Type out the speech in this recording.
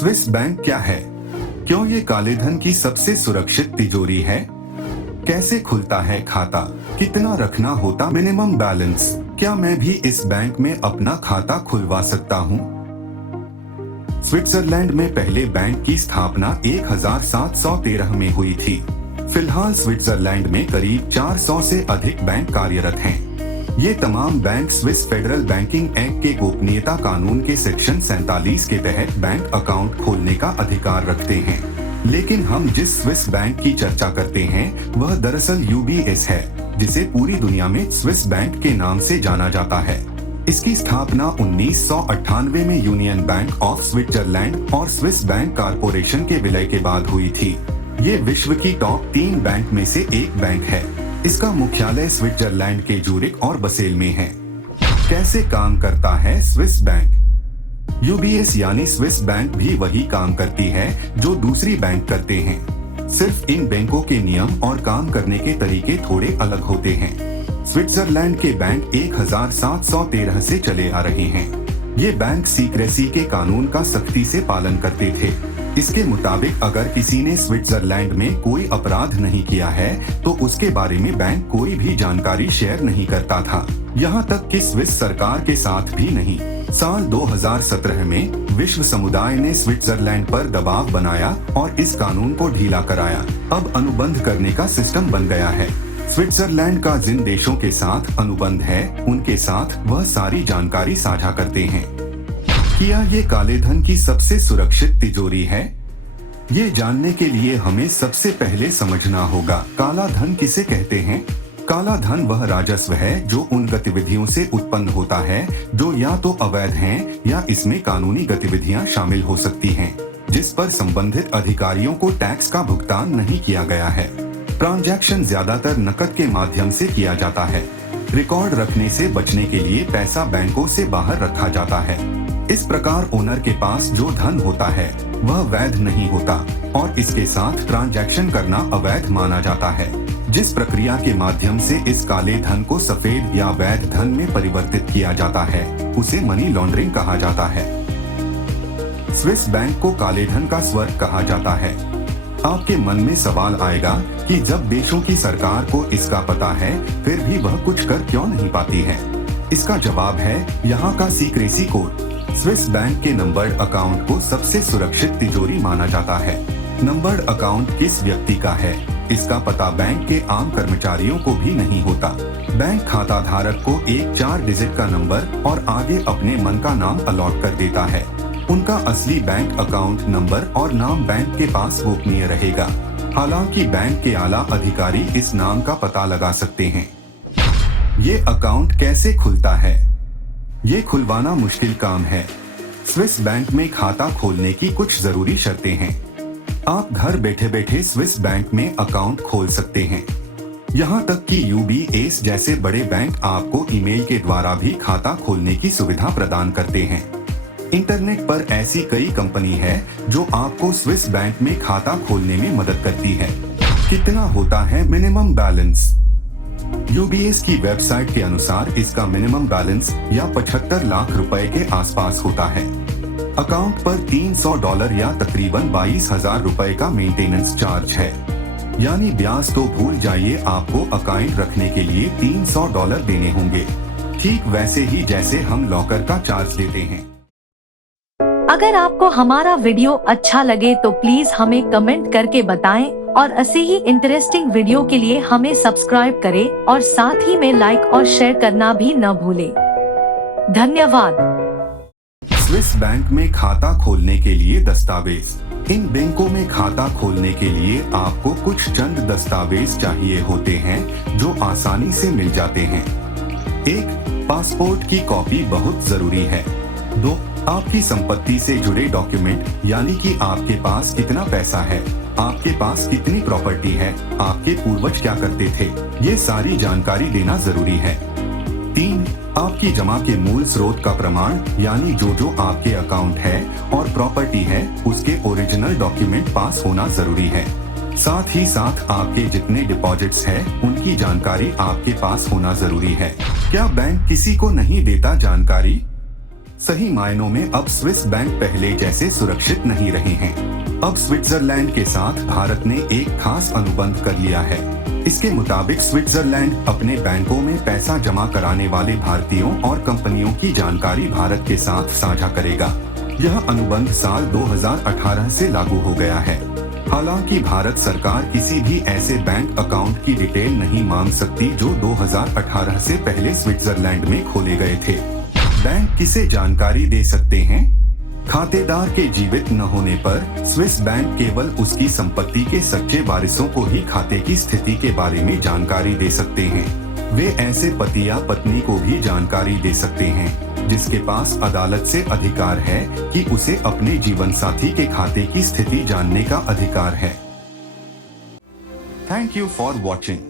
Swiss bank क्या है? क्यों ये काले धन की सबसे सुरक्षित तिजोरी है? कैसे खुलता है खाता? कितना रखना होता मिनिमम बैलेंस? क्या मैं भी इस बैंक में अपना खाता खुलवा सकता हूँ? स्विट्जरलैंड में पहले बैंक की स्थापना 1713 में हुई थी। फिलहाल स्विट्जरलैंड में करीब 400 से अधिक बैंक कार्यरत हैं। ये तमाम bank Swiss federal banking act के गोपनीयता कानून के सेक्शन 47 के तहत बैंक अकाउंट खोलने का अधिकार रखते हैं। लेकिन हम जिस स्विस बैंक की चर्चा करते हैं वह दरअसल यूबीएस है, जिसे पूरी दुनिया में स्विस बैंक के नाम से जाना जाता है। इसकी स्थापना 1998 में यूनियन बैंक ऑफ स्विट्जरलैंड और स्विस बैंक कारपोरेशन के विलय के बाद हुई थी। ये विश्व की टॉप 3 बैंक में से एक बैंक है। इसका मुख्यालय स्विट्जरलैंड के जूरिक और बसेल में है। कैसे काम करता है स्विस बैंक? यूबीएस यानी स्विस बैंक भी वही काम करती है जो दूसरी बैंक करते हैं। सिर्फ इन बैंकों के नियम और काम करने के तरीके थोड़े अलग होते हैं। स्विट्जरलैंड के बैंक 1713 से चले आ रहे हैं। ये बैंक सीक्रेसी के कानून का सख्ती से पालन करते थे। इसके मुताबिक अगर किसी ने स्विट्जरलैंड में कोई अपराध नहीं किया है तो उसके बारे में बैंक कोई भी जानकारी शेयर नहीं करता था, यहाँ तक कि स्विस सरकार के साथ भी नहीं। साल 2017 में विश्व समुदाय ने स्विट्जरलैंड पर दबाव बनाया और इस कानून को ढीला कराया। अब अनुबंध करने का सिस्टम बन गया है। स्विट्जरलैंड का जिन देशों के साथ अनुबंध है उनके साथ वह सारी जानकारी साझा करते हैं। क्या ये काले धन की सबसे सुरक्षित तिजोरी है? ये जानने के लिए हमें सबसे पहले समझना होगा काला धन किसे कहते हैं। काला धन वह राजस्व है जो उन गतिविधियों से उत्पन्न होता है जो या तो अवैध हैं या इसमें कानूनी गतिविधियां शामिल हो सकती हैं, जिस पर संबंधित अधिकारियों को टैक्स का भुगतान नहीं किया गया है। ट्रांजैक्शन ज्यादातर नकद के माध्यम से किया जाता है। रिकॉर्ड रखने से बचने के लिए पैसा बैंकों से बाहर रखा जाता है। इस प्रकार ओनर के पास जो धन होता है वह वैध नहीं होता और इसके साथ ट्रांजैक्शन करना अवैध माना जाता है। जिस प्रक्रिया के माध्यम से इस काले धन को सफेद या वैध धन में परिवर्तित किया जाता है उसे मनी लॉन्ड्रिंग कहा जाता है। स्विस बैंक को काले धन का स्वर्ग कहा जाता है। आपके मन में सवाल आएगा कि जब देशों की सरकार को इसका पता है फिर भी वह कुछ कर क्यों नहीं पाती है। इसका जवाब है यहाँ का सीक्रेसी कोड। स्विस बैंक के नंबर्ड अकाउंट को सबसे सुरक्षित तिजोरी माना जाता है। नंबर्ड अकाउंट किस व्यक्ति का है इसका पता बैंक के आम कर्मचारियों को भी नहीं होता। बैंक खाता धारक को एक 4 डिजिट का नंबर और आगे अपने मन का नाम अलॉट कर देता है। उनका असली बैंक अकाउंट नंबर और नाम बैंक के पास गोपनीय रहेगा। हालांकि बैंक के आला अधिकारी इस नाम का पता लगा सकते हैं। ये अकाउंट कैसे खुलता है? ये खुलवाना मुश्किल काम है। स्विस बैंक में खाता खोलने की कुछ जरूरी शर्तें हैं। आप घर बैठे बैठे स्विस बैंक में अकाउंट खोल सकते हैं। यहाँ तक कि यूबीएस जैसे बड़े बैंक आपको ईमेल के द्वारा भी खाता खोलने की सुविधा प्रदान करते हैं। इंटरनेट पर ऐसी कई कंपनी है जो आपको स्विस बैंक में खाता खोलने में मदद करती है। कितना होता है मिनिमम बैलेंस? यूबीएस की वेबसाइट के अनुसार इसका मिनिमम बैलेंस या 75 लाख रुपए के आसपास होता है। अकाउंट पर $300 या तकरीबन 22,000 रुपए का मेंटेनेंस चार्ज है। यानी ब्याज तो भूल जाइए, आपको अकाउंट रखने के लिए $300 देने होंगे, ठीक वैसे ही जैसे हम लॉकर का चार्ज देते हैं। अगर आपको हमारा वीडियो अच्छा लगे तो प्लीज हमें कमेंट करके बताएं और ऐसे ही इंटरेस्टिंग वीडियो के लिए हमें सब्सक्राइब करें और साथ ही में लाइक और शेयर करना भी न भूलें। धन्यवाद। स्विस बैंक में खाता खोलने के लिए दस्तावेज। इन बैंकों में खाता खोलने के लिए आपको कुछ चंद दस्तावेज चाहिए होते हैं जो आसानी से मिल जाते हैं। 1. पासपोर्ट की कॉपी बहुत जरूरी है। 2. आपकी संपत्ति से जुड़े डॉक्यूमेंट, यानी कि आपके पास कितना पैसा है, आपके पास कितनी प्रॉपर्टी है, आपके पूर्वज क्या करते थे, ये सारी जानकारी देना जरूरी है। 3. आपकी जमा के मूल स्रोत का प्रमाण, यानी जो आपके अकाउंट है और प्रॉपर्टी है उसके ओरिजिनल डॉक्यूमेंट पास होना जरूरी है। साथ ही साथ आपके जितने डिपॉजिट्स हैं उनकी जानकारी आपके पास होना जरूरी है। क्या बैंक किसी को नहीं देता जानकारी? सही मायनों में अब स्विस बैंक पहले जैसे सुरक्षित नहीं रहे हैं। अब स्विट्जरलैंड के साथ भारत ने एक खास अनुबंध कर लिया है। इसके मुताबिक स्विट्जरलैंड अपने बैंकों में पैसा जमा कराने वाले भारतीयों और कंपनियों की जानकारी भारत के साथ साझा करेगा। यह अनुबंध साल 2018 से लागू हो गया है। हालांकि भारत सरकार किसी भी ऐसे बैंक अकाउंट की डिटेल नहीं मांग सकती जो 2018 से पहले स्विट्जरलैंड में खोले गए थे। बैंक किसे जानकारी दे सकते हैं? खातेदार के जीवित न होने पर स्विस बैंक केवल उसकी संपत्ति के सच्चे वारिसों को ही खाते की स्थिति के बारे में जानकारी दे सकते हैं। वे ऐसे पति या पत्नी को भी जानकारी दे सकते हैं जिसके पास अदालत से अधिकार है कि उसे अपने जीवन साथी के खाते की स्थिति जानने का अधिकार है। Thank you for watching.